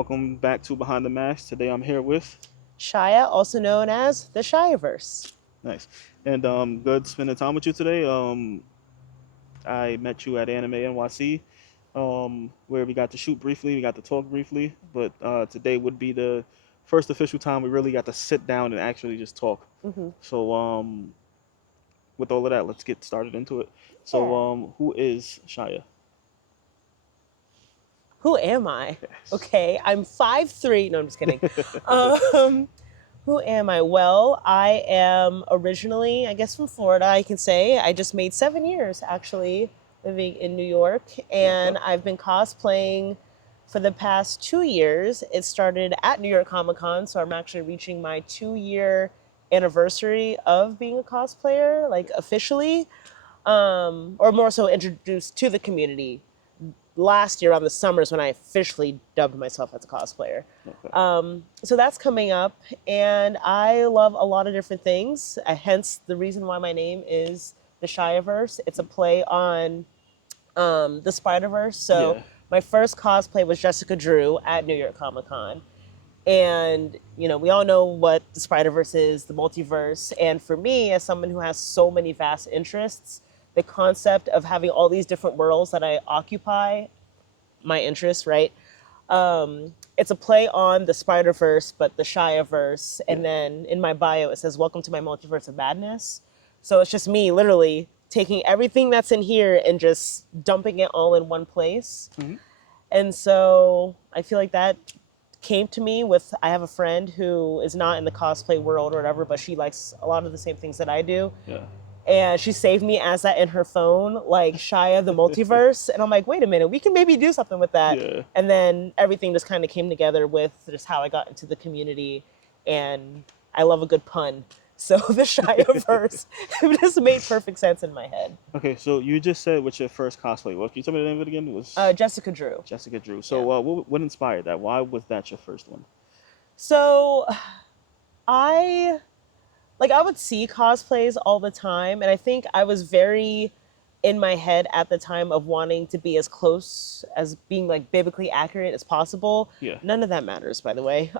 Welcome back to Behind the Mask. Today I'm here with Shaya, also known as the Shiaverse. nice and good spending time with you today. I met you at Anime NYC, where we got to shoot briefly, we got to talk briefly, but today would be the first official time we really got to sit down and actually just talk. Hmm. So with all of that, let's get started into it. So Yeah. who is Shaya? Who am I? Yes. Okay, I'm 5'3". No, I'm just kidding. Um, who am I? Well, I am originally, I guess, from Florida. I can say I just made 7 years actually living in New York, Okay. and I've been cosplaying for the past 2 years. It started at New York Comic Con, so I'm actually reaching my 2 year anniversary of being a cosplayer, like officially, or more so introduced to the community last year on the summers when I officially dubbed myself as a cosplayer. Okay. So that's coming up, and I love a lot of different things. Hence the reason why my name is the Shiaverse. It's a play on the Spider Verse. So Yeah. my first cosplay was Jessica Drew at New York Comic Con. And, we all know what the Spider Verse is, the multiverse. And for me, as someone who has so many vast interests, the concept of having all these different worlds that I occupy my interests, right? It's a play on the Spider Verse, but the Shia verse. Yeah. And then in my bio, it says, "Welcome to my multiverse of madness." So it's just me literally taking everything that's in here and just dumping it all in one place. Hmm. And so I feel like that came to me with I have a friend who is not in the cosplay world or whatever, but she likes a lot of the same things that I do. Yeah. And she saved me as that in her phone, like Shia the multiverse. And I'm like, wait a minute, we can maybe do something with that. Yeah. And then everything just kind of came together with just how I got into the community. And I love a good pun. So the Shia verse just made perfect sense in my head. Okay, so you just said what's your first cosplay? What can you tell me the name of it again? It was Jessica Drew. Jessica Drew. Yeah. So what inspired that? Why was that your first one? So I I would see cosplays all the time, and I think I was very in my head at the time of wanting to be as close as being like biblically accurate as possible. Yeah. None of that matters, by the way.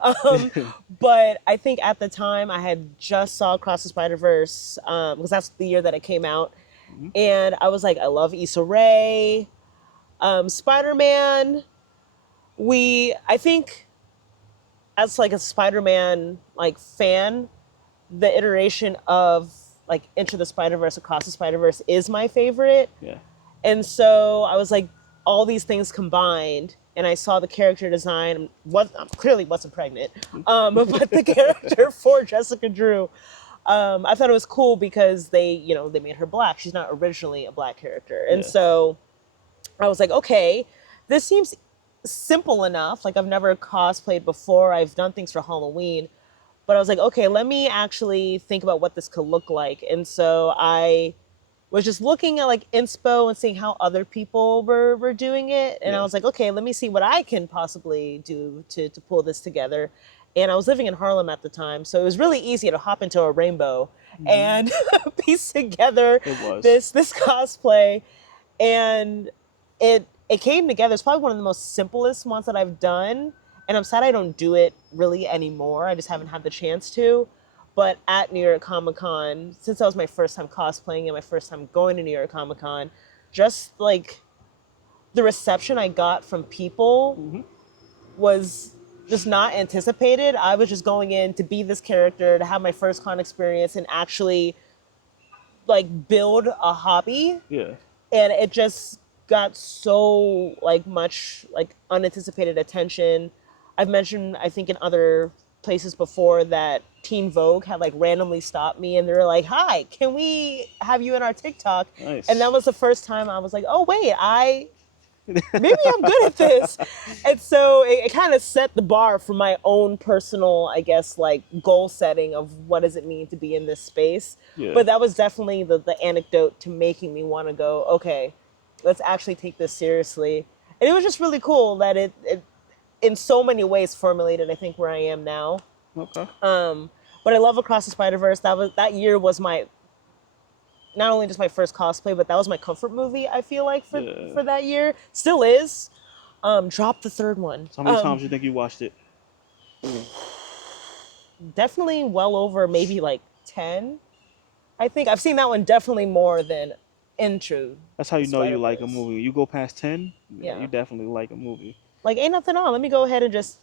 But I think at the time I had just saw Across the Spider Verse because that's the year that it came out, Hmm. and I was like, I love Issa Rae, Spider Man. I think as like a Spider Man like fan, the iteration of like Into the Spider Verse, Across the Spider Verse is my favorite. Yeah. And so I was like, all these things combined, and I saw the character design. Clearly wasn't pregnant, but the character for Jessica Drew, I thought it was cool because they made her black. She's not originally a black character, and Yeah. so I was like, okay, this seems simple enough. Like I've never cosplayed before. I've done things for Halloween, but I was like, okay, let me actually think about what this could look like. And so I was just looking at like inspo and seeing how other people were doing it. And I Yeah. was like, okay, let me see what I can possibly do to pull this together. And I was living in Harlem at the time, so it was really easy to hop into a rainbow Hmm. and piece together It was. this cosplay. And it came together. It's probably one of the most simplest ones that I've done, and I'm sad I don't do it really anymore. I just haven't had the chance to. But at New York Comic Con, since that was my first time cosplaying and my first time going to New York Comic Con, just like the reception I got from people Hmm. was just not anticipated. I was just going in to be this character, to have my first con experience, and actually like build a hobby. Yeah. And it just got so like much like unanticipated attention. I've mentioned I think in other places before that Teen Vogue had like randomly stopped me and they were like, "Hi, can we have you in our TikTok?" And that Nice. was the first time I was like, "Oh wait, I maybe I'm good at this." And so it kind of set the bar for my own personal, I guess, like goal setting of what does it mean to be in this space. Yeah. But that was definitely the anecdote to making me want to go, okay, let's actually take this seriously. And it was just really cool that it in so many ways formulated, I think, where I am now. Okay. But I love Across the Spider Verse. That year was my not only just my first cosplay, but that was my comfort movie. I feel like for Yeah. for that year, still is. Drop the third one. So how many times you think you watched it? Definitely well over maybe like 10. I think I've seen that one definitely more than Into That's how the you know Spider you like a Verse. movie. You go past 10, yeah, you Yeah. definitely like a movie. Like, ain't nothing on. Let me go ahead and just,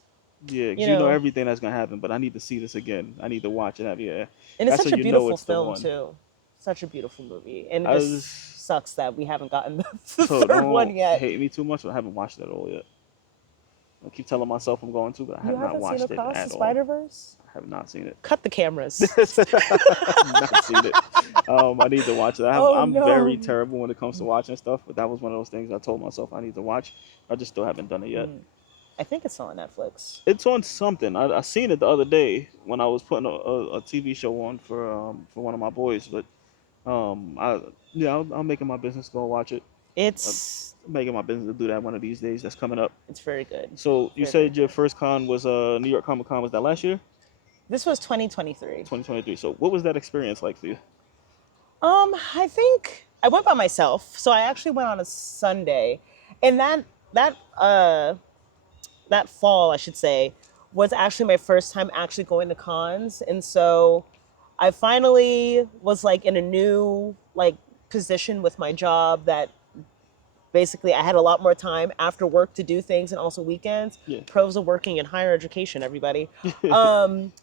Yeah, you because you know know. everything that's gonna happen, but I need to see this again. I need to watch it. Yeah, And it's that's such when a you know beautiful it's the film, one. too. Such a beautiful movie. And it I was just sucks that we haven't gotten the so third one don't yet. hate me too much, but I haven't watched it at all yet. I keep telling myself I'm going to, but I You have not haven't seen watched it Across the at all. Spider Verse? I have not seen it. Cut the cameras. I've not seen it. I need to watch it. Oh I'm very no. terrible when it comes to watching stuff, but that was one of those things I told myself I need to watch. I just still haven't done it yet. I think it's on Netflix. It's on something. I seen it the other day when I was putting a TV show on for one of my boys. But I yeah, I'll make it my business to go watch it. Uh, It's make it my business to do that one of these days. That's coming up. it's very good. So you Very, very said your good. first con was New York Comic Con. Was that last year? This was 2023. 2023. So what was that experience like for you? I think I went by myself. So I actually went on a Sunday. And that that fall, I should say, was actually my first time actually going to cons. And so I finally was like in a new like position with my job that basically I had a lot more time after work to do things and also weekends. Yeah. Pros of working in higher education, everybody. Um,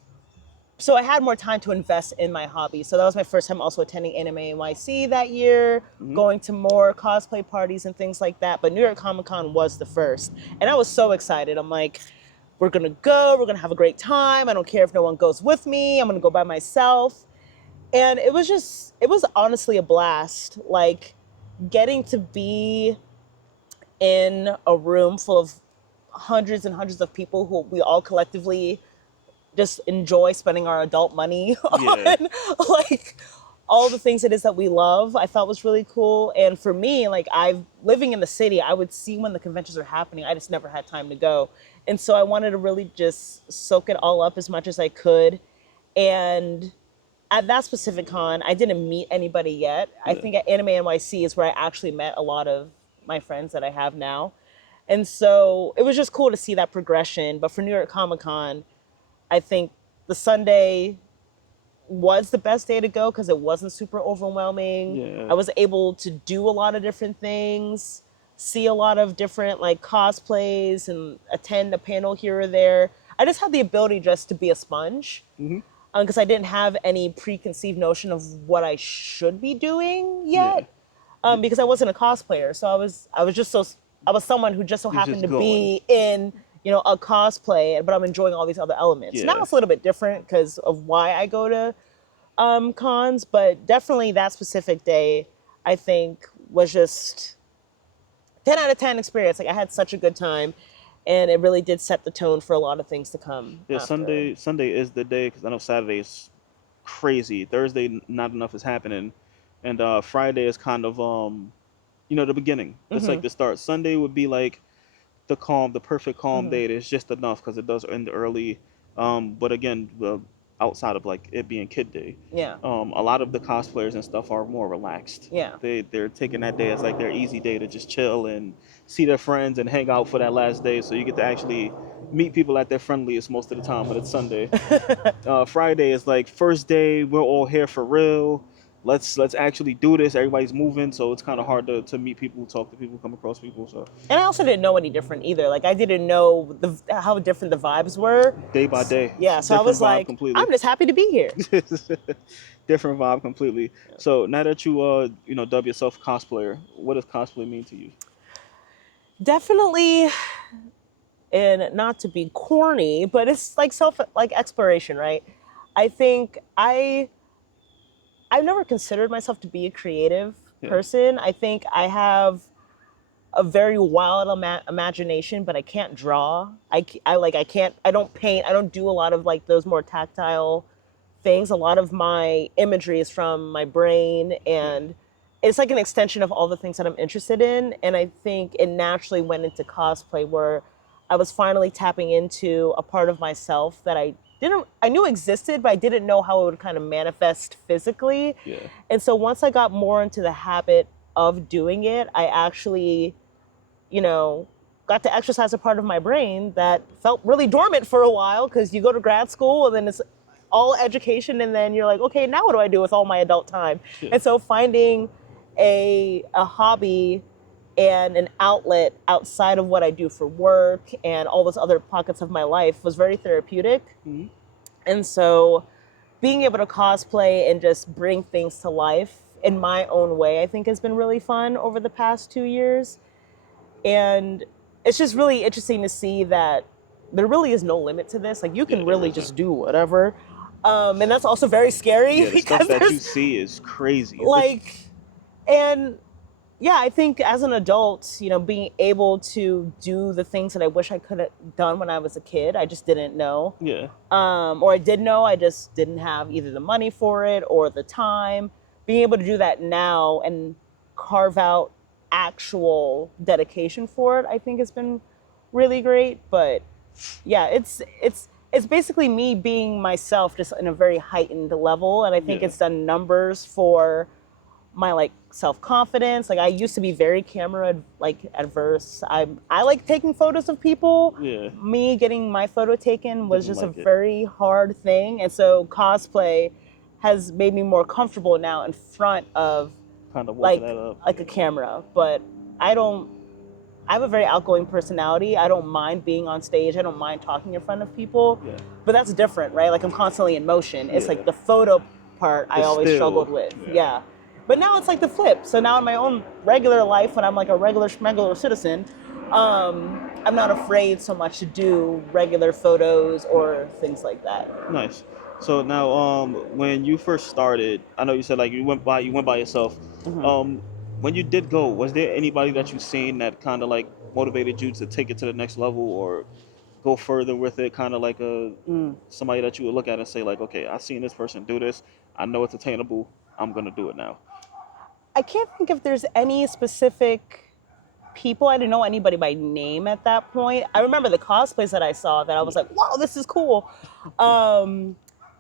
so I had more time to invest in my hobby. So that was my first time also attending Anime NYC that year, Hmm. going to more cosplay parties and things like that. But New York Comic Con was the first. And I was so excited. I'm like, we're gonna go, we're gonna have a great time. I don't care if no one goes with me, I'm gonna go by myself. And it was honestly a blast. Like getting to be in a room full of hundreds and hundreds of people who we all collectively just enjoy spending our adult money Yeah. on, like all the things it is that we love, I thought was really cool. And for me, like I living in the city, I would see when the conventions are happening. I just never had time to go. And so I wanted to really just soak it all up as much as I could. And at that specific con, I didn't meet anybody yet. I Yeah. think at Anime NYC is where I actually met a lot of my friends that I have now. And so it was just cool to see that progression. But for New York Comic Con, I think the Sunday was the best day to go because it wasn't super overwhelming. Yeah. I was able to do a lot of different things, see a lot of different like cosplays and attend a panel here or there. I just had the ability just to be a sponge Hmm. because I didn't have any preconceived notion of what I should be doing Yeah. yet. Because I wasn't a cosplayer, so I was just so I was someone who just so You're happened just to going. be in a cosplay, but I'm enjoying all these other elements. Now Yeah. it's a little bit different because of why I go to cons, but definitely that specific day I think was just 10 out of 10 experience. Like I had such a good time, and it really did set the tone for a lot of things to come Yeah. after. Sunday is the day because I know Saturday is crazy. Thursday, not enough is happening, and Friday is kind of the beginning. That's like Hmm. the start. Sunday would be like the perfect calm Hmm. day. It's just enough because it does end early. But again, outside of like it being kid day, Yeah. a lot of the cosplayers and stuff are more relaxed. Yeah. They're taking that day as like their easy day to just chill and see their friends and hang out for that last day. So you get to actually meet people at their friendliest most of the time when it's Sunday. Friday is like first day. We're all here for real. Let's actually do this. Everybody's moving, so it's kind of hard to meet people, talk to people, come across people. So And I also didn't know any different either. Like I didn't know how different the vibes were. day by day, it's Yeah, a so I different was vibe like, completely. I'm just happy to be here. Different vibe completely. So now that you dub yourself cosplayer, what does cosplay mean to you? Definitely, and not to be corny, but it's like self like exploration, right? I think I've never considered myself to be a creative Yeah. person. I think I have a very wild imagination, but I can't draw. I can't. I don't paint. I don't do a lot of like those more tactile things. A lot of my imagery is from my brain, Yeah. and it's like an extension of all the things that I'm interested in. And I think it naturally went into cosplay, where I was finally tapping into a part of myself that I knew existed, but I didn't know how it would kind of manifest physically. Yeah. And so once I got more into the habit of doing it, I actually, you know, got to exercise a part of my brain that felt really dormant for a while, because you go to grad school and then it's all education, and then you're like, okay, now what do I do with all my adult time? Yeah. And so finding a hobby and an outlet outside of what I do for work and all those other pockets of my life was very therapeutic. Hmm. And so being able to cosplay and just bring things to life in my own way, I think has been really fun over the past 2 years. And it's just really interesting to see that there really is no limit to this. Like, you Yeah, can there really isn't. just do whatever. And that's also very scary Yeah, the stuff because that you there's see is crazy. like, and yeah, I think as an adult, being able to do the things that I wish I could have done when I was a kid, I just didn't know. Yeah, Or I did know, I just didn't have either the money for it or the time. Being able to do that now and carve out actual dedication for it, I think has been really great. But yeah, it's basically me being myself, just in a very heightened level, and I think yeah, it's done numbers for my like self-confidence. Like, I used to be very camera like adverse. I like taking photos of people. yeah. Me getting my photo taken was Didn't just a like it. very hard thing, and so cosplay has made me more comfortable now in front of Kind of working like that up. like a camera. But I don't I have a very outgoing personality. I don't mind being on stage. I don't mind talking in front of people. Yeah, But that's different, right? Like, I'm constantly in motion. It's yeah. like the photo part I The always struggled still. with. Yeah, Yeah. But now it's like the flip. So now in my own regular life, when I'm like a regular schmegular citizen, I'm not afraid so much to do regular photos yeah. or things like that. Nice. So now, when you first started, I know you said like you went by yourself. Hmm. Um, when you did go, was there anybody that you seen that kind of like motivated you to take it to the next level or go further with it? Kind of like a Mm. somebody that you would look at and say like, okay, I seen this person do this. I know it's attainable. I'm gonna do it now. I can't think if there's any specific people. I didn't know anybody by name at that point. I remember the cosplays that I saw that I was Yeah. like, wow, this is cool. Um,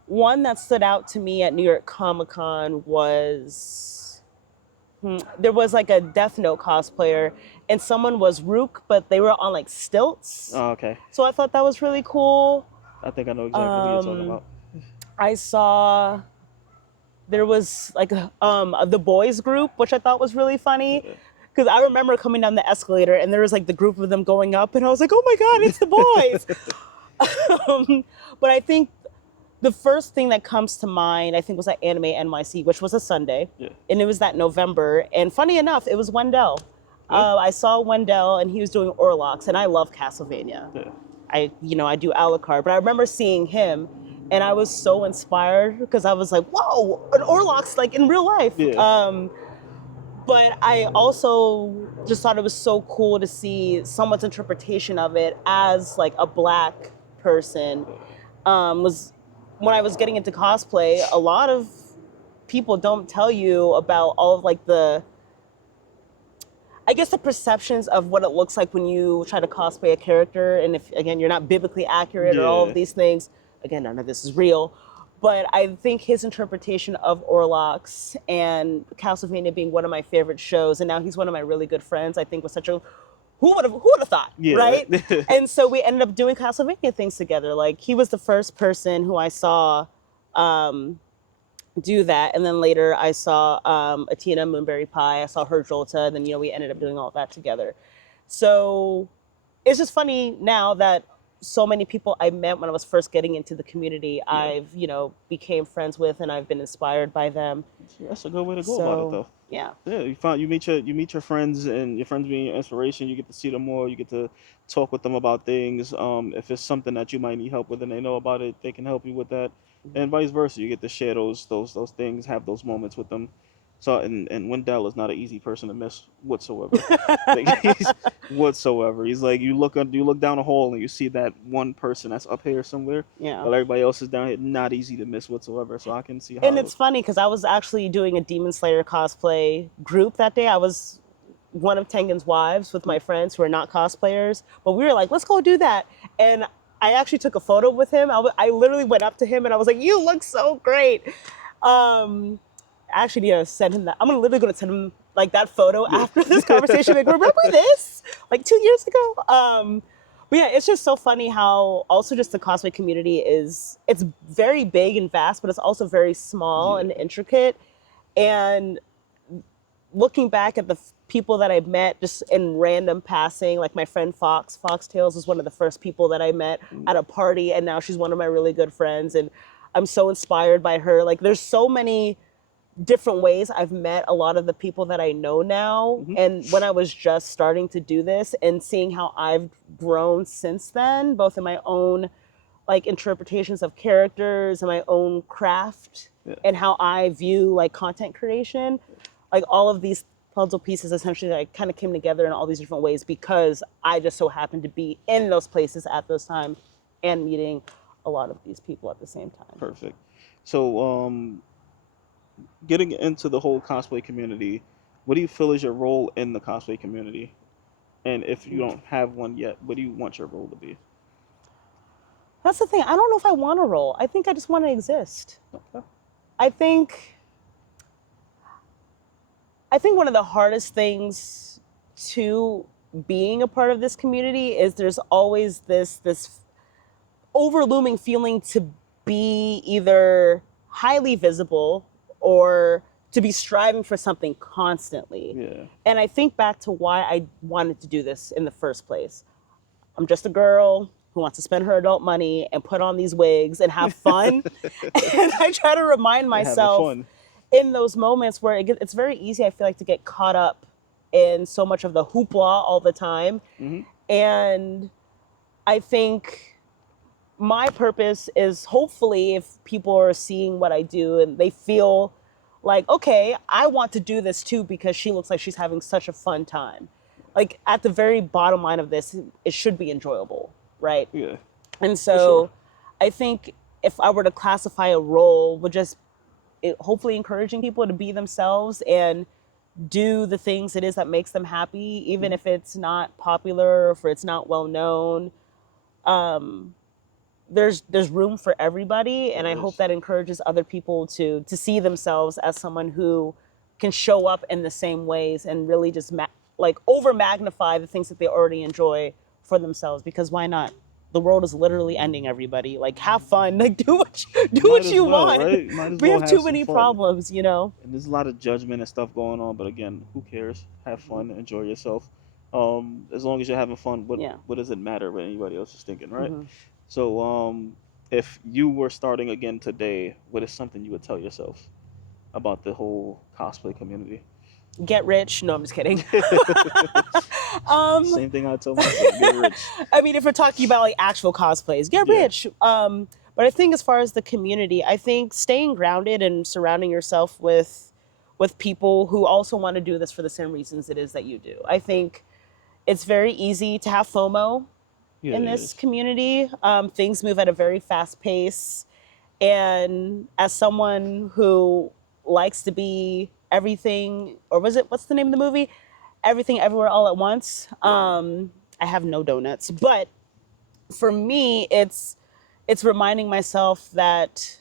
One that stood out to me at New York Comic Con was there was like a Death Note cosplayer, and someone was Rook, but they were on like stilts. Oh, okay. So I thought that was really cool. I think I know exactly who you're talking Um, about. I saw there was like the boys group, which I thought was really funny. Yeah. Because I remember coming down the escalator and there was like the group of them going up, and I was like, oh my God, it's the boys. But I think the first thing that comes to mind, I think, was at Anime NYC, which was a Sunday. Yeah. And it was that November. And funny enough, it was Wendell. Yeah. I saw Wendell and he was doing Orlocks, and I love Castlevania. Yeah. I do Alucard, but I remember seeing him and I was so inspired because I was like, whoa, an Orlock's like in real life. Yeah. But I also just thought it was so cool to see someone's interpretation of it as like a black person. Was when I was getting into cosplay, a lot of people don't tell you about all of like I guess the perceptions of what it looks like when you try to cosplay a character, and if again you're not biblically accurate or all of Yeah. these things, again none of this is real. But I think his interpretation of Orlox and Castlevania being one of my favorite shows, and now he's one of my really good friends, I think was such a who would have thought, Yeah. right? And so we ended up doing Castlevania things together. Like, he was the first person who I saw do that, and then later I saw Atina Moonberry Pie. I saw her Jolta, and then we ended up doing all that together. So it's just funny now that so many people I met when I was first getting into the community, Yeah. I've became friends with, and I've been inspired by them. That's a good way to go about it, So though. yeah. Yeah, you meet your friends, and your friends being your inspiration. You get to see them more. You get to talk with them about things. If it's something that you might need help with and they know about it, they can help you with that, and vice versa. You get to share those things, have those moments with them. So, and Wendell is not an easy person to miss whatsoever. Like, he's like, you look down a hall and you see that one person that's up here somewhere, Yeah. while everybody else is down here. Not easy to miss whatsoever. So I can see And how. it's funny because I was actually doing a Demon Slayer cosplay group that day. I was one of Tengen's wives with my friends who are not cosplayers, but we were like, let's go do that. And I actually took a photo with him. I literally went up to him and I was like, you look so great. Actually, send him that. I'm literally going to send him like that photo Yeah. after this conversation. Like, remember this? Like 2 years ago. But yeah, it's just so funny how also just the cosplay community it's very big and vast, but it's also very small Yeah. and intricate. And looking back at the people that I met just in random passing, like my friend Foxtails was one of the first people that I met Mm-hmm. at a party, and now she's one of my really good friends, and I'm so inspired by her. Like, there's so many different ways I've met a lot of the people that I know now. Mm-hmm. And when I was just starting to do this and seeing how I've grown since then, both in my own like interpretations of characters and my own craft Yeah. and how I view like content creation, like all of these puzzle pieces essentially like kind of came together in all these different ways because I just so happened to be in those places at those times and meeting a lot of these people at the same time. Perfect. So, getting into the whole cosplay community, what do you feel is your role in the cosplay community? And if you don't have one yet, what do you want your role to be? That's the thing. I don't know if I want to roll. I think I just want to exist. Okay. I think I think one of the hardest things to being a part of this community is there's always this overlooming feeling to be either highly visible or to be striving for something constantly. Yeah. And I think back to why I wanted to do this in the first place. I'm just a girl who wants to spend her adult money and put on these wigs and have fun. And I try to remind You're having myself fun. in those moments where it's very easy, I feel like, to get caught up in so much of the hoopla all the time. Mm-hmm. And I think my purpose is hopefully if people are seeing what I do and they feel like, okay, I want to do this too because she looks like she's having such a fun time. Like at the very bottom line of this, it should be enjoyable, right? Yeah, And for sure. so I think if I were to classify a role, would just hopefully encouraging people to be themselves and do the things it is that makes them happy, even Mm-hmm. if it's not popular or if it's not well known. There's room for everybody, and There I hope is. that encourages other people to see themselves as someone who can show up in the same ways and really just like over magnify the things that they already enjoy for themselves, because why not? The world is literally ending, everybody. Like, have fun. Like, do Might what as you well, want. right? Might as We well have have too some many fun. problems, you know. And there's a lot of judgment and stuff going on, but again, who cares? Have fun, enjoy yourself. As long as you're having fun, Yeah. what does it matter what anybody else is thinking, right? Hmm. So, if you were starting again today, what is something you would tell yourself about the whole cosplay community? Get rich. No, I'm just kidding. um Same thing I tell myself: get rich. I mean, if we're talking about like actual cosplays, get Yeah, rich. But I think as far as the community, I think staying grounded and surrounding yourself with people who also want to do this for the same reasons it is that you do. I think it's very easy to have FOMO yeah, in it this is. community. Things move at a very fast pace, and as someone who likes to be everything, or was it what's the name of the movie? Everything Everywhere All at Once. Yeah, I have no donuts, but for me, it's reminding myself that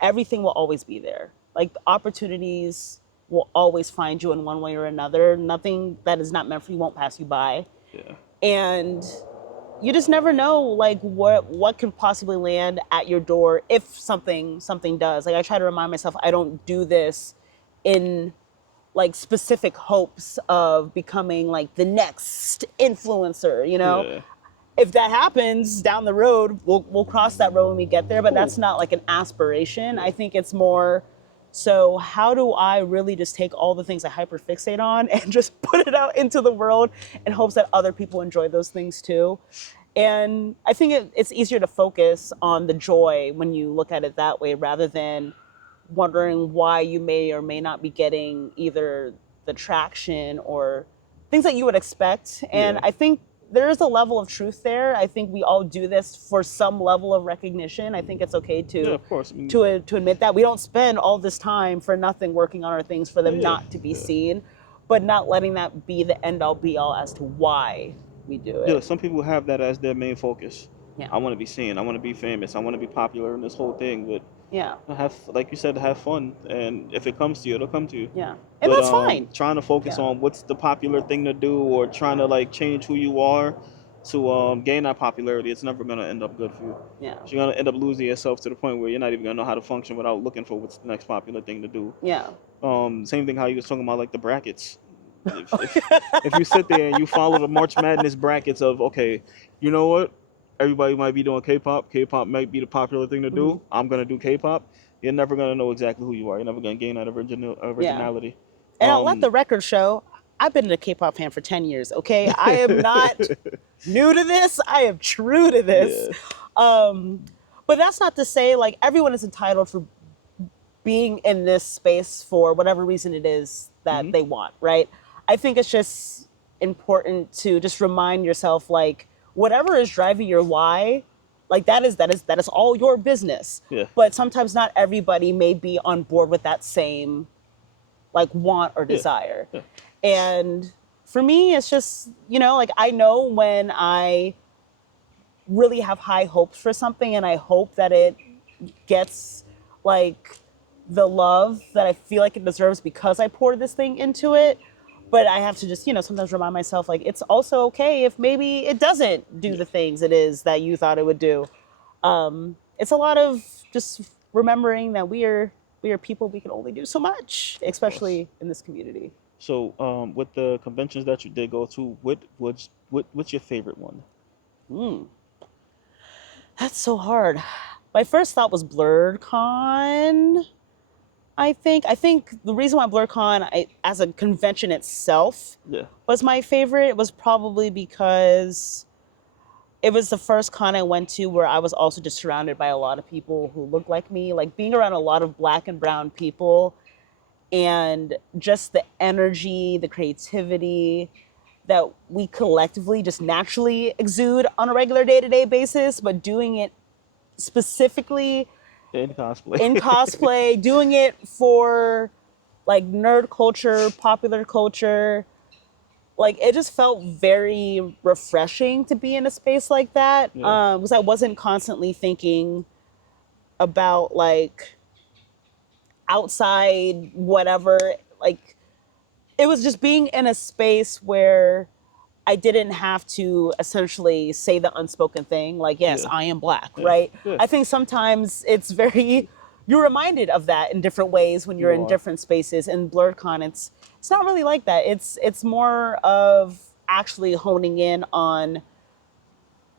everything will always be there. Like opportunities will always find you in one way or another. Nothing that is not meant for you won't pass you by, yeah, and you just never know like what could possibly land at your door if something does. Like I try to remind myself I don't do this in like specific hopes of becoming like the next influencer, you know? yeah. If that happens down the road, we'll cross that road when we get there, but Cool. that's not like an aspiration. Yeah, I think it's more so how do I really just take all the things I hyperfixate on and just put it out into the world in hopes that other people enjoy those things too. And I think it's easier to focus on the joy when you look at it that way rather than wondering why you may or may not be getting either the traction or things that you would expect. And yeah, I think there is a level of truth there. I think we all do this for some level of recognition. I think it's okay yeah. to Of course. I mean, to admit that we don't spend all this time for nothing working on our things for yeah, them yeah, not to be yeah. seen, but not letting that be the end all be all as to why we do Yeah, it. some people have that as their main focus. Yeah. I want to be seen. I want to be famous. I want to be popular in this whole thing. But Yeah. have, like you said, have fun, and if it comes to you, it'll come to you. Yeah. And But that's fine. trying to focus Yeah. on what's the popular thing to do, or trying to like change who you are to gain that popularity, it's never gonna end up good for you. Yeah. You're gonna end up losing yourself to the point where you're not even gonna know how to function without looking for what's the next popular thing to do. Yeah. Same thing how you was talking about like the brackets. If you sit there and you follow the March Madness brackets of, okay, you know what, everybody might be doing K-pop. K-pop might be the popular thing to Hmm. do. I'm gonna do K-pop. You're never gonna know exactly who you are. You're never gonna gain that Yeah. originality. And I'll let Um, the record show. I've been a K-pop fan for 10 years. Okay, I am not new to this. I am true to this. yeah, Um, but that's not to say like everyone is entitled for being in this space for whatever reason it is that hmm they want, right? I think it's just important to just remind yourself like whatever is driving your why, like that is all your business. yeah, But sometimes not everybody may be on board with that same like want or yeah, desire. yeah. And for me it's just, like I know when I really have high hopes for something and I hope that it gets like the love that I feel like it deserves because I poured this thing into it. But I have to just, sometimes remind myself like it's also okay if maybe it doesn't do Yeah, the things it is that you thought it would do. It's a lot of just remembering that we are people. We can only do so much, of course. especially in this community. So, with the conventions that you did go to, what's your favorite one? That's so hard. My first thought was BlurredCon. I think the reason why BlurCon as a convention itself Yeah, was my favorite was probably because it was the first con I went to where I was also just surrounded by a lot of people who look like me. Like being around a lot of black and brown people and just the energy, the creativity that we collectively just naturally exude on a regular day to day basis, but doing it specifically in cosplay. in cosplay, doing it for like nerd culture, popular culture. Like it just felt very refreshing to be in a space like that. Yeah, Because I wasn't constantly thinking about like outside whatever. Like it was just being in a space where I didn't have to essentially say the unspoken thing, like, yes, yeah, I am black, yeah, right? yeah. I think sometimes it's very, you're reminded of that in different ways when you're You in are. different spaces. In BlurredCon, it's not really like that. It's more of actually honing in on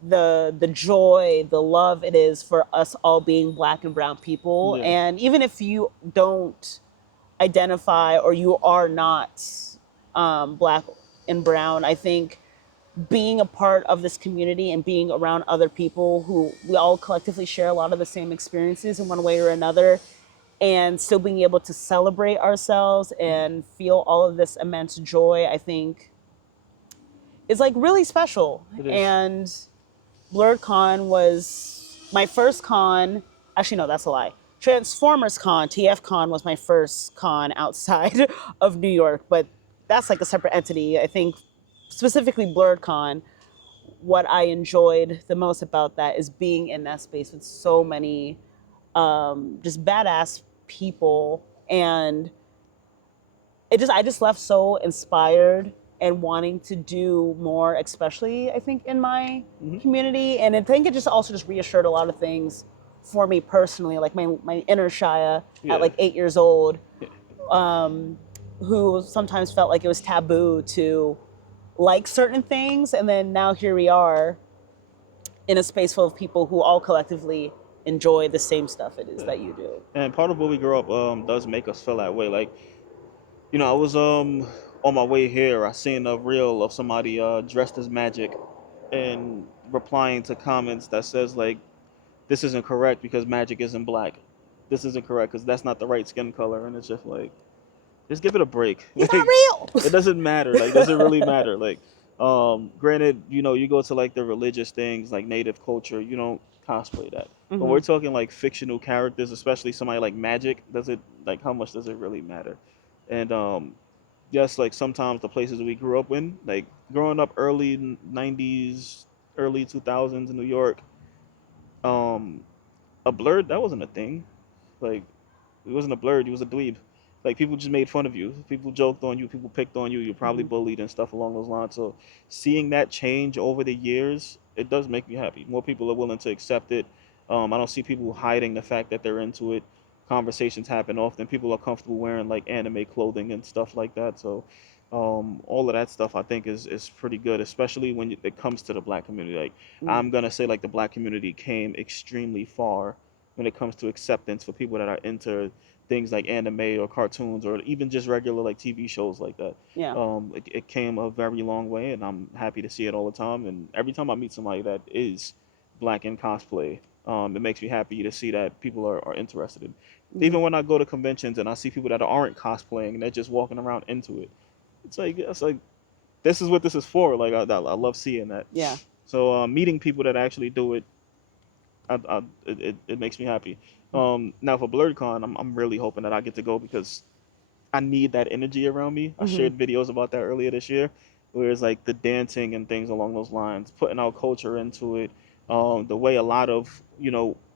the joy, the love it is for us all being black and brown people. Yeah, And even if you don't identify or you are not black and brown, I think being a part of this community and being around other people who we all collectively share a lot of the same experiences in one way or another and still being able to celebrate ourselves and feel all of this immense joy, I think is like really special. it is. And BlurredCon was my first con. Actually, no, that's a lie. Transformers Con, TF Con was my first con outside of New York, but that's like a separate entity. I think specifically BlurredCon, what I enjoyed the most about that is being in that space with so many just badass people, and I just left so inspired and wanting to do more, especially I think in my Hmm. community. And I think it just also just reassured a lot of things for me personally, like my inner Shaya at Yeah, like 8 years old, yeah, who sometimes felt like it was taboo to like certain things, and then now here we are in a space full of people who all collectively enjoy the same stuff it is yeah. that you do. And part of what we grow up does make us feel that way. Like, I was on my way here, I seen a reel of somebody dressed as Magic and replying to comments that says like, this isn't correct because Magic isn't black. This isn't correct because that's not the right skin color, and it's just like, just give it a break. He's not Like, real. it doesn't matter. Like, does it really matter? Like, granted, you go to like the religious things, like native culture, you don't cosplay that. But we're Hmm. talking like fictional characters, especially somebody like Magic. Does it like how much does it really matter? And yes, like sometimes the places we grew up in, like growing up early '90s, early 2000s in New York, um, a blurred that wasn't a thing. Like it wasn't a blurred, you was a dweeb. Like people just made fun of you. People joked on you. People picked on you. You're probably Hmm. bullied and stuff along those lines. So seeing that change over the years, it does make me happy. More people are willing to accept it. I don't see people hiding the fact that they're into it. Conversations happen often. People are comfortable wearing like anime clothing and stuff like that. So all of that stuff I think is pretty good, especially when it comes to the black community. Like Hmm. I'm gonna say like the black community came extremely far when it comes to acceptance for people that are into things like anime or cartoons or even just regular like TV shows like that. Yeah. It came a very long way, and I'm happy to see it all the time. And every time I meet somebody that is black in cosplay, it makes me happy to see that people are interested in. Hmm. Even when I go to conventions and I see people that aren't cosplaying and they're just walking around into it, it's like this is what this is for. Like I love seeing that. Yeah. So meeting people that actually do it, it makes me happy. Now for BlurredCon, I'm really hoping that I get to go because I need that energy around me. I Hmm. shared videos about that earlier this year, where it's like the dancing and things along those lines, putting our culture into it. The way a lot of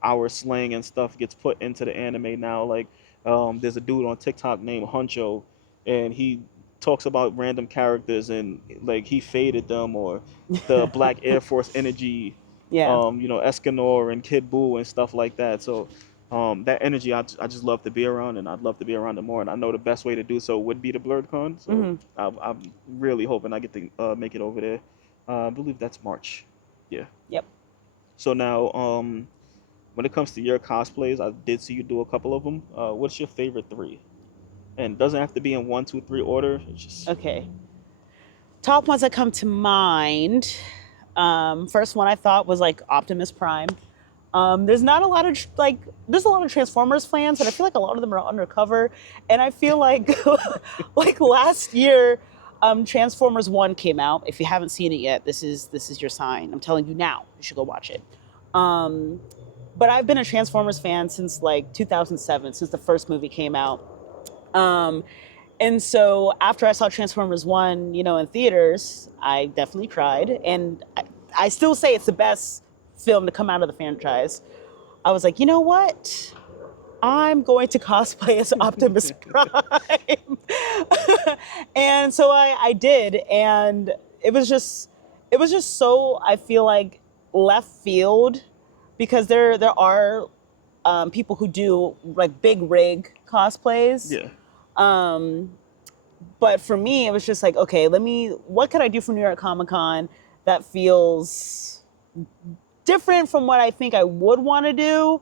our slang and stuff gets put into the anime now. Like there's a dude on TikTok named Huncho, and he talks about random characters and like he faded them or the Black Air Force energy, Yeah. Escanor and Kid Buu and stuff like that. So that energy I just love to be around, and I'd love to be around it more. And I know the best way to do so would be the Blurred Con. So Hmm. I'm really hoping I get to make it over there. I believe that's March. Yeah. Yep. So now, when it comes to your cosplays, I did see you do a couple of them. What's your favorite three? And it doesn't have to be in one, two, three order. It's just Okay. Top ones that come to mind. First one I thought was like Optimus Prime. There's not a lot of there's a lot of Transformers fans, but I feel like a lot of them are undercover. And I feel like like last year, Transformers One came out. If you haven't seen it yet, this is your sign. I'm telling you now. You should go watch it. Um, but I've been a Transformers fan since like 2007, since the first movie came out. Um, and so after I saw Transformers One, in theaters, I definitely cried, and I still say it's the best film to come out of the franchise. I was like, you know what? I'm going to cosplay as Optimus Prime. And so I did, and it was just it was just so, I feel like, left field, because there are people who do like big rig cosplays. yeah, Um, but for me, it was just like, okay, what could I do for New York Comic Con that feels different from what I think I would want to do,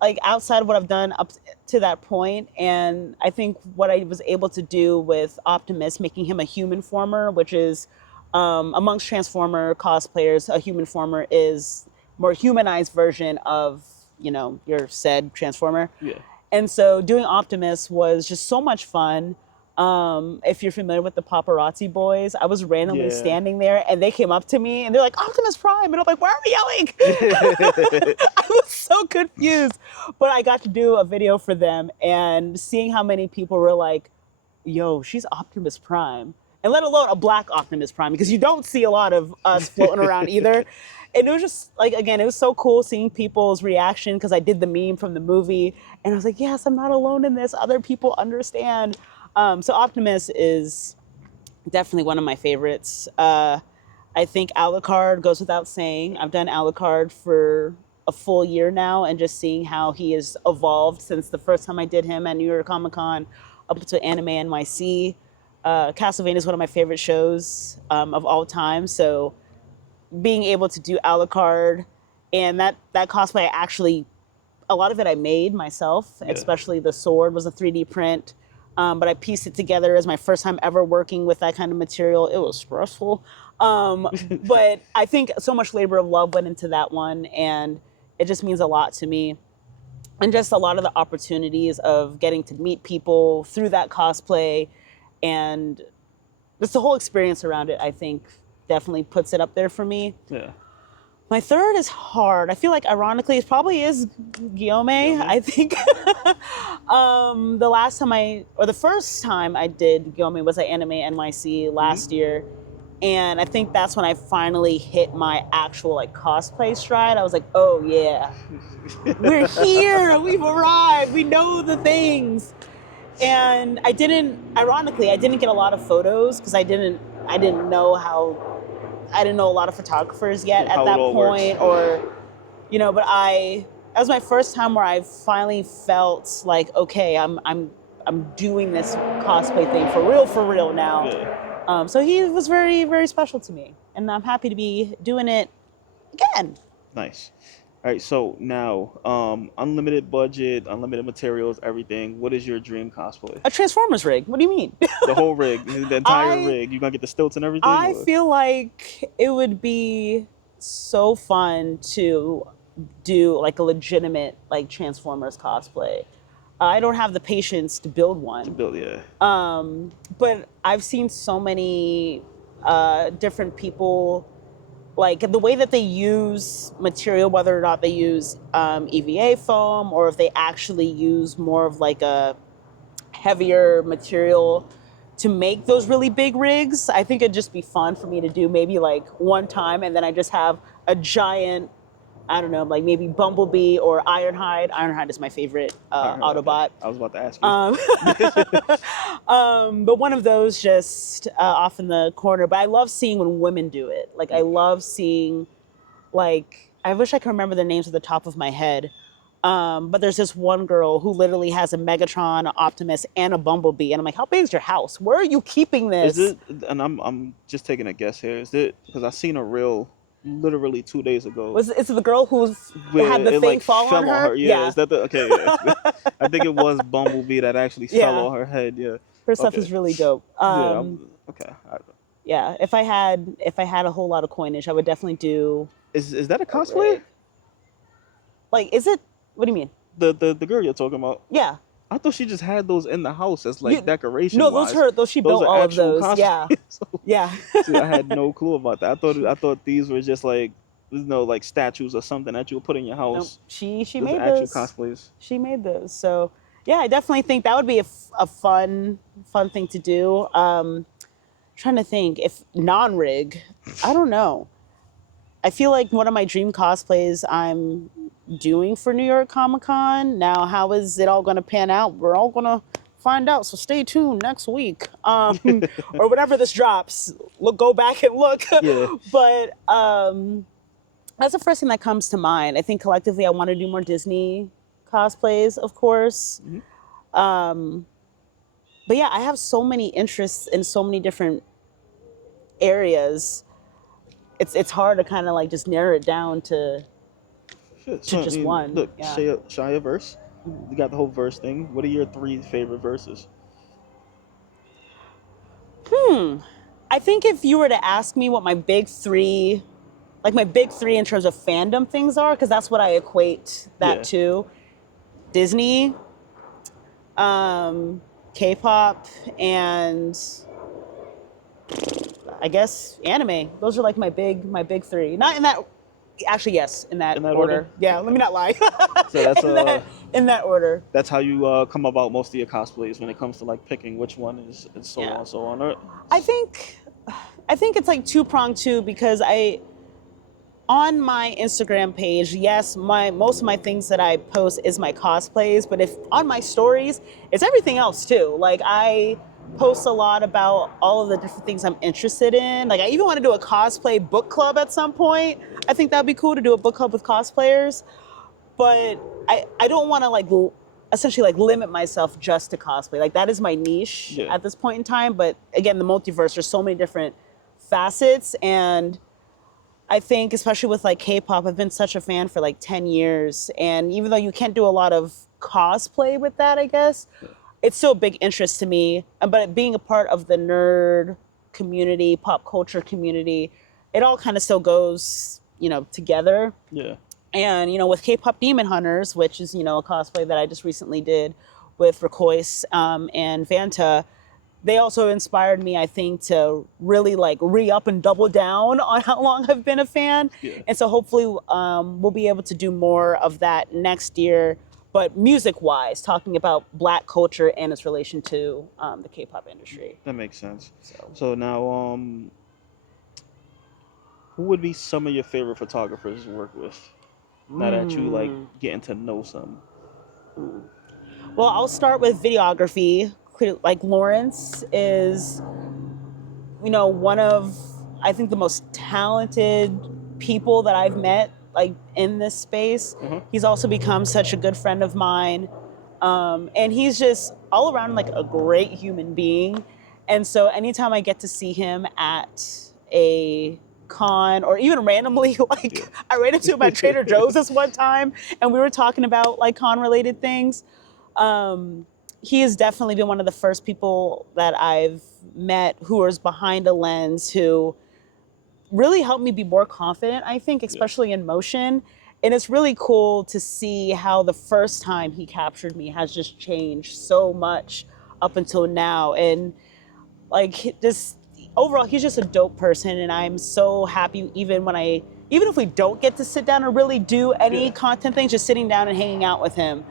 like outside of what I've done up to that point. And I think what I was able to do with Optimus, making him a human former, which is, amongst Transformer cosplayers, a human former is more humanized version of, your said Transformer. yeah, And so doing Optimus was just so much fun. If you're familiar with the Paparazzi Boys, I was randomly yeah. standing there and they came up to me and they're like, Optimus Prime. And I'm like, why are we yelling? I was so confused. But I got to do a video for them, and seeing how many people were like, yo, she's Optimus Prime. And let alone a black Optimus Prime, because you don't see a lot of us floating around either. And it was just like, again, it was so cool seeing people's reaction, because I did the meme from the movie. And I was like, yes, I'm not alone in this. Other people understand. So Optimus is definitely one of my favorites. I think Alucard goes without saying. I've done Alucard for a full year now, and just seeing how he has evolved since the first time I did him at New York Comic Con up to Anime NYC. Castlevania is one of my favorite shows of all time. So being able to do Alucard, and that cosplay, I actually, a lot of it I made myself, Yeah. especially the sword was a 3D print. But I pieced it together as my first time ever working with that kind of material. It was stressful. But I think so much labor of love went into that one, and it just means a lot to me. And just a lot of the opportunities of getting to meet people through that cosplay, and just the whole experience around it, I think definitely puts it up there for me. Yeah. My third is hard. I feel like, ironically, it probably is Guillaume. Guillaume? I think the first time I did Guillaume was at Anime NYC Hmm. last year. And I think that's when I finally hit my actual like cosplay stride. I was like, oh yeah, we're here, we've arrived, we know the things. And ironically, I didn't get a lot of photos because I didn't know I didn't know a lot of photographers yet Yeah, at how it that all works. point, Yeah. or but that was my first time where I finally felt like, okay, I'm doing this cosplay thing for real now. Yeah. So he was very, very special to me, and I'm happy to be doing it again. Nice. All right, so now, unlimited budget, unlimited materials, everything. What is your dream cosplay? A Transformers rig. What do you mean? The whole rig, the entire I rig. You gonna get the stilts and everything, I or feel like it would be so fun to do like a legitimate like Transformers cosplay. I don't have the patience to build to one. build? Yeah, But I've seen so many different people, like the way that they use material, whether or not they use EVA foam or if they actually use more of like a heavier material to make those really big rigs. I think it'd just be fun for me to do maybe like one time, and then I just have a giant, I don't know, like maybe Bumblebee or Ironhide. Ironhide is my favorite I heard. Okay, Autobot. I was about to ask you. Um, but one of those just off in the corner. But I love seeing when women do it. Like I love seeing, like, I wish I could remember the names at the top of my head. But there's this one girl who literally has a Megatron, an Optimus, and a Bumblebee, and I'm like, how big is your house? Where are you keeping Is this? it? And I'm just taking a guess here. Is it because I seen a reel literally 2 days ago Was is it the girl who's had where the it thing like fall on fell on her? her? Yeah, Yeah, is that the okay? Yeah, I think it was Bumblebee that actually fell yeah. on her head. Yeah. Her stuff Okay. is really dope. Yeah. Okay. Yeah. If I had a whole lot of coinage, I would definitely do Is that a a cosplayer? rig. Like, is it? What do you mean? The girl you're talking about? Yeah. I thought she just had those in the house as like You decoration no, those wise. her those she Those built are all of actual those. cosplayers. Yeah. So, Yeah. see, I had no clue about that. I thought these were just like like statues or something that you would put in your No, house. she Those are made actual those. cosplays. She made those. So yeah, I definitely think that would be a fun thing to do. Trying to think if non-rig, I don't know. I feel like one of my dream cosplays I'm doing for New York Comic Con. Now, how is it all going to pan out? We're all going to find out. So stay tuned next week, or whenever this drops. Go back and look. Yeah. But that's the first thing that comes to mind. I think collectively, I want to do more Disney cosplays, of course. Mhm. But yeah, I have so many interests in so many different areas. It's hard to kind of like just narrow it down Shit. to So I just mean, one. look, Yeah. Shaya verse. You got the whole verse thing. What are your three favorite verses? I think if you were to ask me what my big three, like my big three in terms of fandom things are, because that's what I equate that Yeah. to: Disney, K-pop, and I guess anime. Those are like my big three. Not in that. Actually, yes, in that In that order. order. Yeah, let Okay. me not lie. So that's In that order. that's how you come about most of your cosplays when it comes to like picking which one is and so Yeah. on so on. Right? I think I think it's like two pronged too, because I on my Instagram page, yes, my most of my things that I post is my cosplays, but if on my stories, it's everything else too. Like I post a lot about all of the different things I'm interested in. Like I even want to do a cosplay book club at some point. I think that'd be cool to do a book club with cosplayers, but I don't want to like essentially like limit myself just to cosplay. Like that is my niche Yeah. at this point in time, but again, the multiverse, there's so many different facets, and I think especially with like K-pop, I've been such a fan for like 10 years. And even though you can't do a lot of cosplay with that, I guess, it's still a big interest to me. But being a part of the nerd community, pop culture community, it all kind of still goes, together. Yeah. And, with K-pop Demon Hunters, which is, a cosplay that I just recently did with Rekois and Vanta, they also inspired me, I think, to really like re-up and double down on how long I've been a fan. Yeah. And so hopefully we'll be able to do more of that next year, but music-wise, talking about Black culture and its relation to the K-pop industry. That makes sense. So So now, Who would be some of your favorite photographers to work with? Now that you like Hmm. getting to know some. Well, I'll start with videography. Like Lawrence is, one of, I think, the most talented people that I've met, like, in this space. Uh-huh. He's also become such a good friend of mine. And he's just all around like a great human being. And so anytime I get to see him at a con or even randomly, like Yeah. I ran into him at Trader Joe's this one time and we were talking about like con related things. Um, he has definitely been one of the first people that I've met who was behind a lens who really helped me be more confident, I think, Yeah. especially in motion. And it's really cool to see how the first time he captured me has just changed so much up until now. And like just overall, he's just a dope person. And I'm so happy even if we don't get to sit down and really do any Yeah. content things, just sitting down and hanging out with him,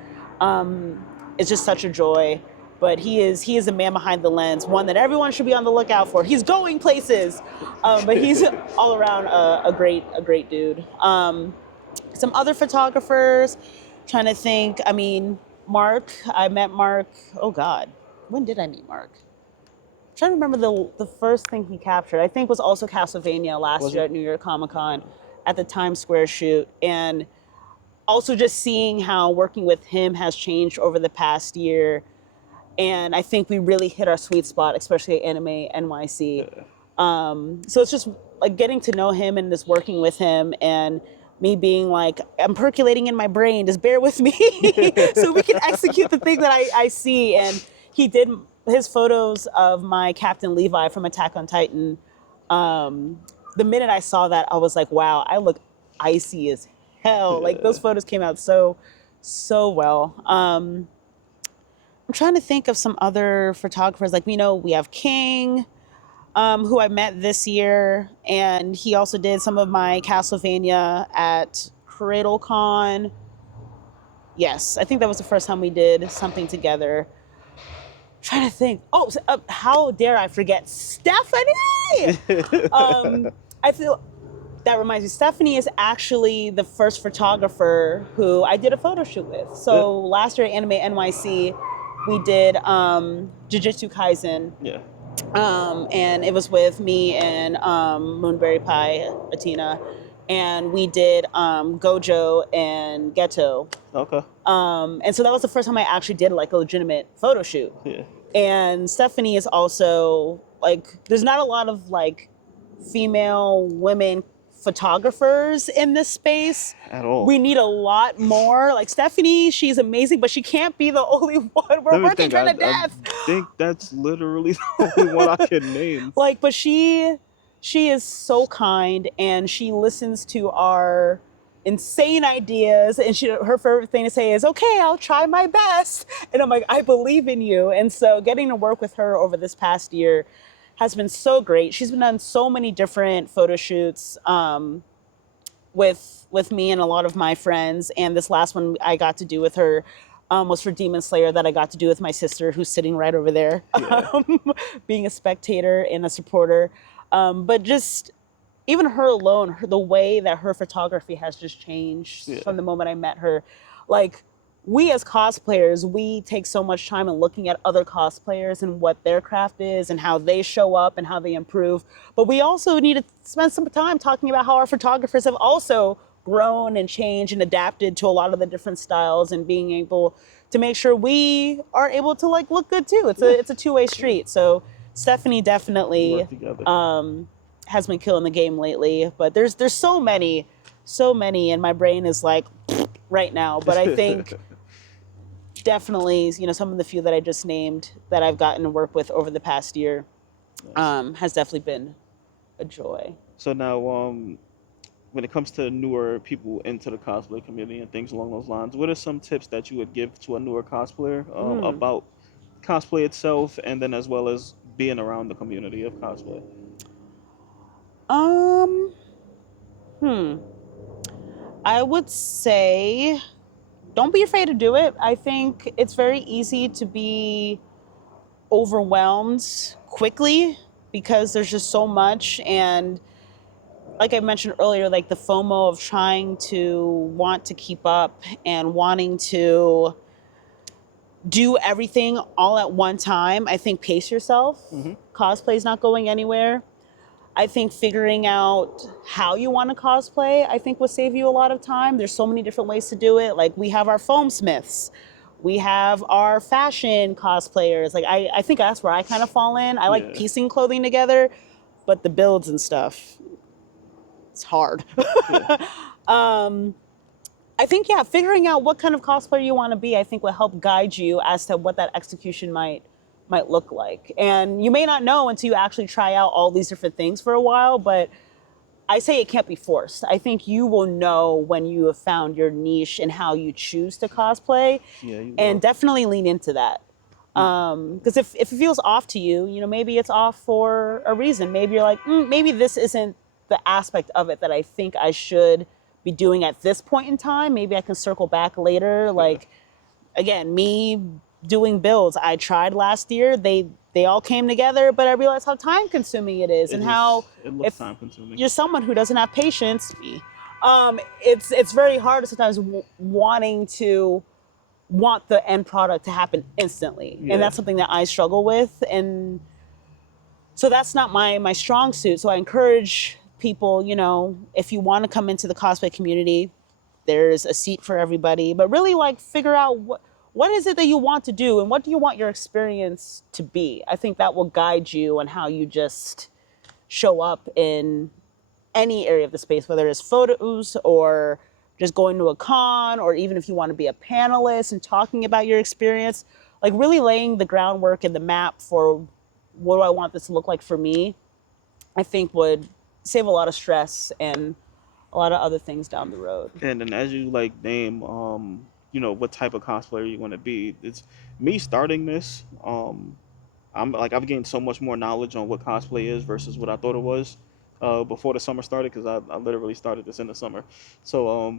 it's just such a joy. But he is a man behind the lens, one that everyone should be on the lookout for. He's going places, but he's all around a great dude. Some other photographers, trying to think. I mean, Mark. I met Mark. Oh God, when did I meet Mark? I'm trying to remember the first thing he captured. I think was also Castlevania last Was year it? at New York Comic Con, at the Times Square shoot, and also just seeing how working with him has changed over the past year. And I think we really hit our sweet spot, especially at Anime NYC. Yeah. So it's just like getting to know him and just working with him and me being like, I'm percolating in my brain, just bear with me so we can execute the thing that I see. And he did his photos of my Captain Levi from Attack on Titan. The minute I saw that, I was like, wow, I look icy as hell. Like those Yeah. photos came out so well. I'm trying to think of some other photographers. Like, we have King, who I met this year, and he also did some of my Castlevania at CradleCon. Yes, I think that was the first time we did something together. I'm trying to think. Oh, how dare I forget Stephanie? I feel that reminds me. Stephanie is actually the first photographer who I did a photo shoot with. Yeah. So last year at Anime NYC, we did Jujutsu Kaisen, Yeah. and it was with me and Moonberry Pie, Atina, and we did Gojo and Ghetto. Okay. And so that was the first time I actually did like a legitimate photo shoot. Yeah. And Stephanie is also like, there's not a lot of like female women photographers in this space. At all. We need a lot more. Like Stephanie, she's amazing, but she can't be the only one. We're Let me working think. her to I death. think that's literally the only one I can name. Like, but she is so kind and she listens to our insane ideas, and her favorite thing to say is, okay, I'll try my best. And I'm like, I believe in you. And so getting to work with her over this past year has been so great. She's been on so many different photo shoots with me and a lot of my friends. And this last one I got to do with her was for Demon Slayer, that I got to do with my sister, who's sitting right over there, Yeah. being a spectator and a supporter. But just even her alone, the way that her photography has just changed Yeah. from the moment I met her. Like, we as cosplayers, we take so much time in looking at other cosplayers and what their craft is and how they show up and how they improve. But we also need to spend some time talking about how our photographers have also grown and changed and adapted to a lot of the different styles, and being able to make sure we are able to like look good too. It's Yeah. a two-way street. So Stephanie We definitely work together. has been killing the game lately. But there's so many, and my brain is like right now. But I think definitely, some of the few that I just named that I've gotten to work with over the past year Nice. has definitely been a joy. So now, when it comes to newer people into the cosplay community and things along those lines, what are some tips that you would give to a newer cosplayer Mm. about cosplay itself, and then as well as being around the community of cosplay? Um, hmm. I would say don't be afraid to do it. I think it's very easy to be overwhelmed quickly because there's just so much, and like I mentioned earlier, like the FOMO of trying to want to keep up and wanting to do everything all at one time. I think pace yourself. Hmm. Cosplay's not going anywhere. I think figuring out how you want to cosplay, I think, will save you a lot of time. There's so many different ways to do it. Like we have our foam smiths, we have our fashion cosplayers. Like I think that's where I kind of fall in. I like Yeah. piecing clothing together, but the builds and stuff, it's hard. Yeah. I think yeah, figuring out what kind of cosplayer you want to be, I think will help guide you as to what that execution might look like. And you may not know until you actually try out all these different things for a while, but I say it can't be forced. I think you will know when you have found your niche and how you choose to cosplay, Yeah, you and will. definitely lean into that. Because if it feels off to you, maybe it's off for a reason. Maybe you're like, maybe this isn't the aspect of it that I think I should be doing at this point in time. Maybe I can circle back later. Yeah. Like again, me doing builds, I tried last year. They all came together, but I realized how time consuming it is, and how It looks if time consuming. you're someone who doesn't have patience, it's very hard sometimes wanting to want the end product to happen instantly, and Yeah. that's something that I struggle with, and so that's not my strong suit. So I encourage people, if you want to come into the cosplay community, there's a seat for everybody, but really like figure out what is it that you want to do and what do you want your experience to be. I think that will guide you on how you just show up in any area of the space, whether it's photos or just going to a con, or even if you want to be a panelist and talking about your experience, like really laying the groundwork and the map for what do I want this to look like for me, I think would save a lot of stress and a lot of other things down the road. And then as you like name, what type of cosplayer you want to be. It's me starting this. I'm like I've gained so much more knowledge on what cosplay is versus what I thought it was before the summer started, because I literally started this in the summer. So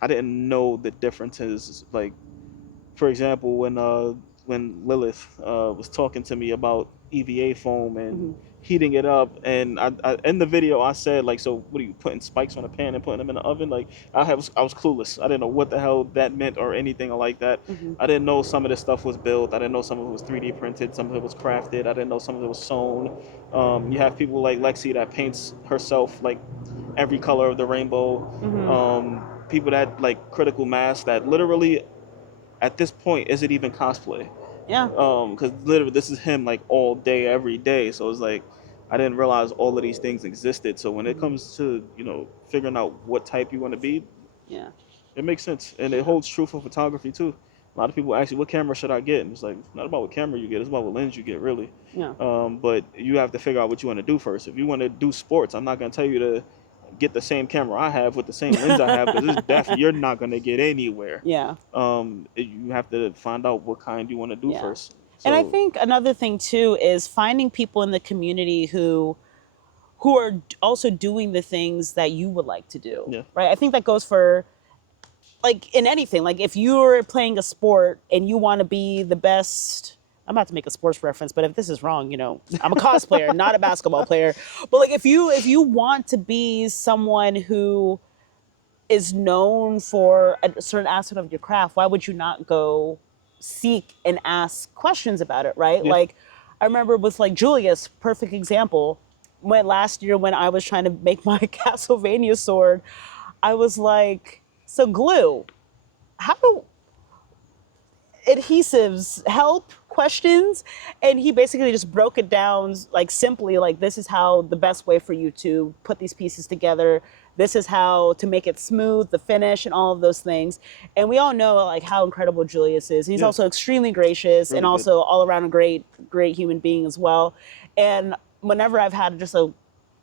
I didn't know the differences. Like for example, when Lilith was talking to me about EVA foam and Mm-hmm. heating it up, and I in the video I said like, so what are you putting spikes on a pan and putting them in the oven? Like I was clueless. I didn't know what the hell that meant or anything like that. Mm-hmm. I didn't know some of this stuff was built. I didn't know some of it was 3D printed. Some of it was crafted. I didn't know some of it was sewn. You have people like Lexi that paints herself like every color of the rainbow. Mm-hmm. People that like critical mass that literally at this point is it even cosplay? Yeah. Because literally this is him like all day every day. So it's like I didn't realize all of these things existed. So when it Mm-hmm. comes to figuring out what type you want to be, Yeah. it makes sense, and it Yeah. holds true for photography too. A lot of people ask you, what camera should I get? And it's like, it's not about what camera you get, it's about what lens you get, really. Yeah. But you have to figure out what you want to do first. If you want to do sports, I'm not going to tell you to get the same camera I have with the same lens I have, because it's definitely you're not going to get anywhere. Yeah. You have to find out what kind you want to do Yeah. first. And I So think another thing too is finding people in the community who are also doing the things that you would like to do. yeah, Right? I think that goes for like in anything. Like if you're playing a sport and you want to be the best, I'm about to make a sports reference, but if this is wrong, I'm a cosplayer, not a basketball player. But like if you want to be someone who is known for a certain aspect of your craft, why would you not go seek and ask questions about it, right? yeah, Like, I remember with like Julius, perfect example. When last year when I was trying to make my Castlevania sword, I was like, so glue, how do adhesives help questions, and he basically just broke it down like simply like this is how the best way for you to put these pieces together, this is how to make it smooth, the finish and all of those things. And we all know like how incredible Julius is. He's yeah, also extremely gracious and really good. also all around a great human being as well. And whenever I've had just a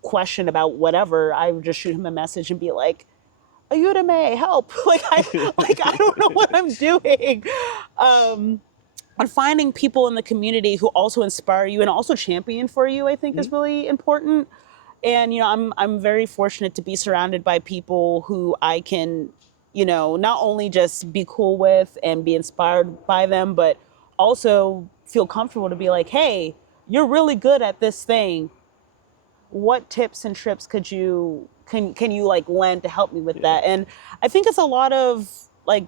question about whatever, I would just shoot him a message and be like, Ayudame, help. I don't know what I'm doing. And finding people in the community who also inspire you and also champion for you, I think Mhm. is really important. And I'm very fortunate to be surrounded by people who I can, not only just be cool with and be inspired by them, but also feel comfortable to be like, hey, you're really good at this thing. what tips and trips can you like lend to help me with Yeah, that? And I think it's a lot of like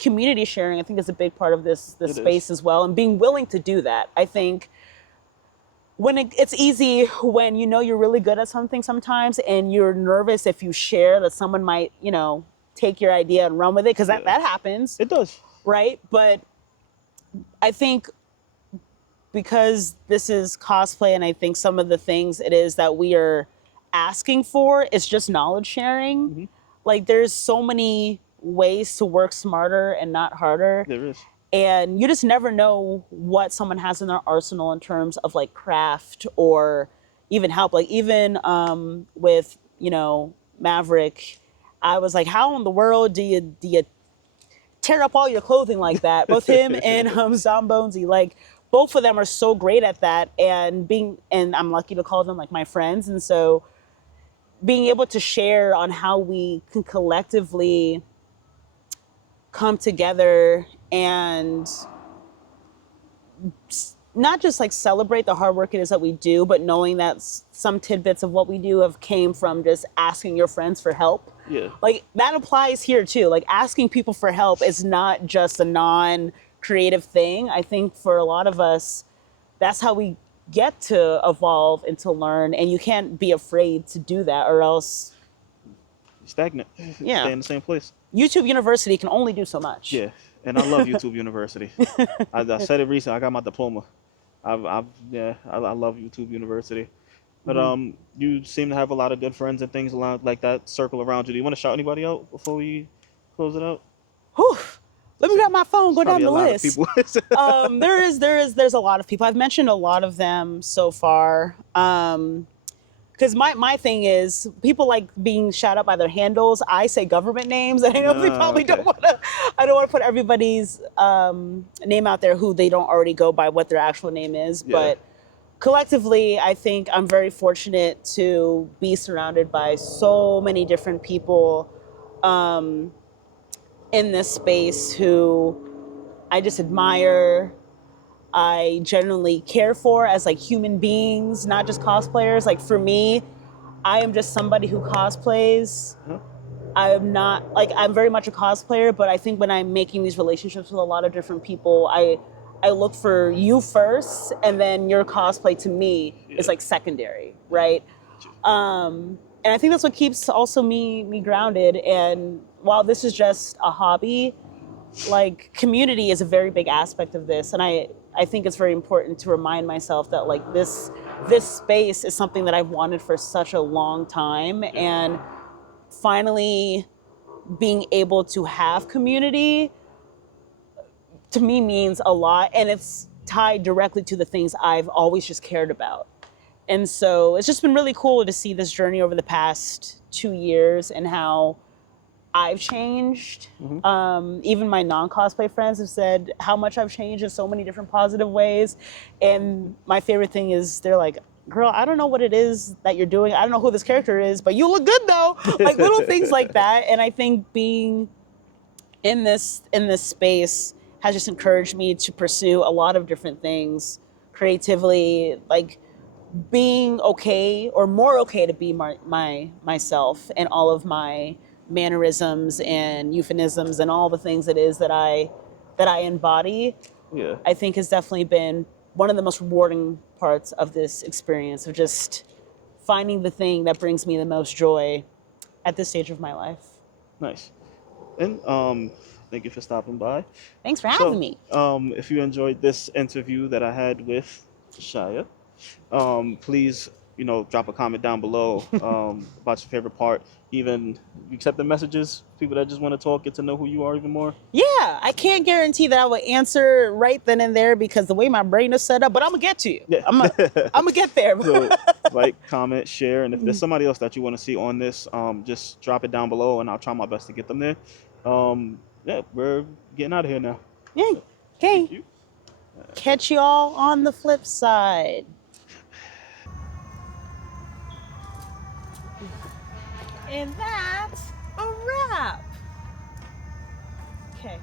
community sharing. I think is a big part of this it is. space as well, and being willing to do that. I think when it's easy when you know you're really good at something sometimes, and you're nervous if you share that someone might take your idea and run with it, because that Yeah, that happens, it does. right? But I think because this is cosplay, and I think some of the things it is that we are asking for is just knowledge sharing. Hmm. Like there's so many ways to work smarter and not harder, There is. and you just never know what someone has in their arsenal in terms of like craft or even help. Like even with Maverick, I was like, how in the world do you tear up all your clothing like that? Both him and Zombonesy, like both of them are so great at that, and I'm lucky to call them like my friends, and so being able to share on how we can collectively come together and not just like celebrate the hard work it is that we do, but knowing that some tidbits of what we do have came from just asking your friends for help. Yeah, Like that applies here too. Like asking people for help is not just a non-creative thing. I think for a lot of us, that's how we get to evolve and to learn, and you can't be afraid to do that, or else stagnant. yeah, Stay in the same place. YouTube University can only do so much. Yeah, and I love YouTube University. I said it recently. I got my diploma. Yeah, I love YouTube University. But Mm-hmm. you seem to have a lot of good friends and things like that circle around you. Do you want to shout anybody out before we close it out? Whew. Let me It's, grab my phone, it's go probably down a the lot of list. people. There's a lot of people. I've mentioned a lot of them so far. Because my thing is people like being shout out by their handles. I say government names, and I know they probably don't Okay. want to. I don't want to put everybody's name out there who they don't already go by what their actual name is. Yeah. But collectively, I think I'm very fortunate to be surrounded by so many different people in this space who I just admire. I genuinely care for as like human beings, not just cosplayers. Like for me, I am just somebody who cosplays. Huh? I'm not like I'm very much a cosplayer, but I think when I'm making these relationships with a lot of different people, I look for you first, and then your cosplay to me is Yeah. like secondary, Yeah. right? Got you. And I think that's what keeps also me grounded. And while this is just a hobby, like community is a very big aspect of this, and I think it's very important to remind myself that like this space is something that I've wanted for such a long time, Yeah. and finally being able to have community to me means a lot, and it's tied directly to the things I've always just cared about. And so it's just been really cool to see this journey over the past 2 years and how I've changed. Hmm. Even my non-cosplay friends have said how much I've changed in so many different positive ways. And my favorite thing is they're like, girl, I don't know what it is that you're doing. I don't know who this character is, but you look good though. Like little things like that. And I think being in this space has just encouraged me to pursue a lot of different things creatively, like being okay or more okay to be myself and all of my mannerisms and euphemisms and all the things it is that I embody. Yeah. I think has definitely been one of the most rewarding parts of this experience of just finding the thing that brings me the most joy at this stage of my life. Nice. And thank you for stopping by. Thanks for having So, me. if you enjoyed this interview that I had with Shaya, please, drop a comment down below about your favorite part. Even you accept the messages, people that just want to talk, get to know who you are even more. Yeah, I can't guarantee that I will answer right then and there because the way my brain is set up, but I'm gonna get to you. Yeah. I'm gonna get there. So, like, comment, share, and if there's somebody else that you want to see on this, just drop it down below, and I'll try my best to get them there. Yeah, we're getting out of here now. Yeah. So, thank Okay. you. Catch you all on the flip side. And that's a wrap. Okay.